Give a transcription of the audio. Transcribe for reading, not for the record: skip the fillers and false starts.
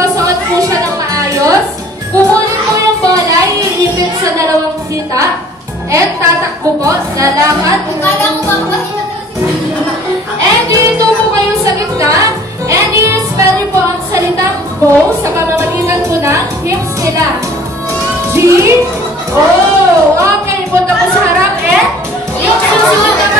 magsusuot po siya ng maayos. Kukunin po yung bola, iipit sa dalawang dita. And tatakbo po, lalakad. And dito po kayo sa gitna. And i-spell niyo po ang salitang go sa pamamagitan po ng hips nila. G-O. Okay, punta po sa harap. And yung susunod naman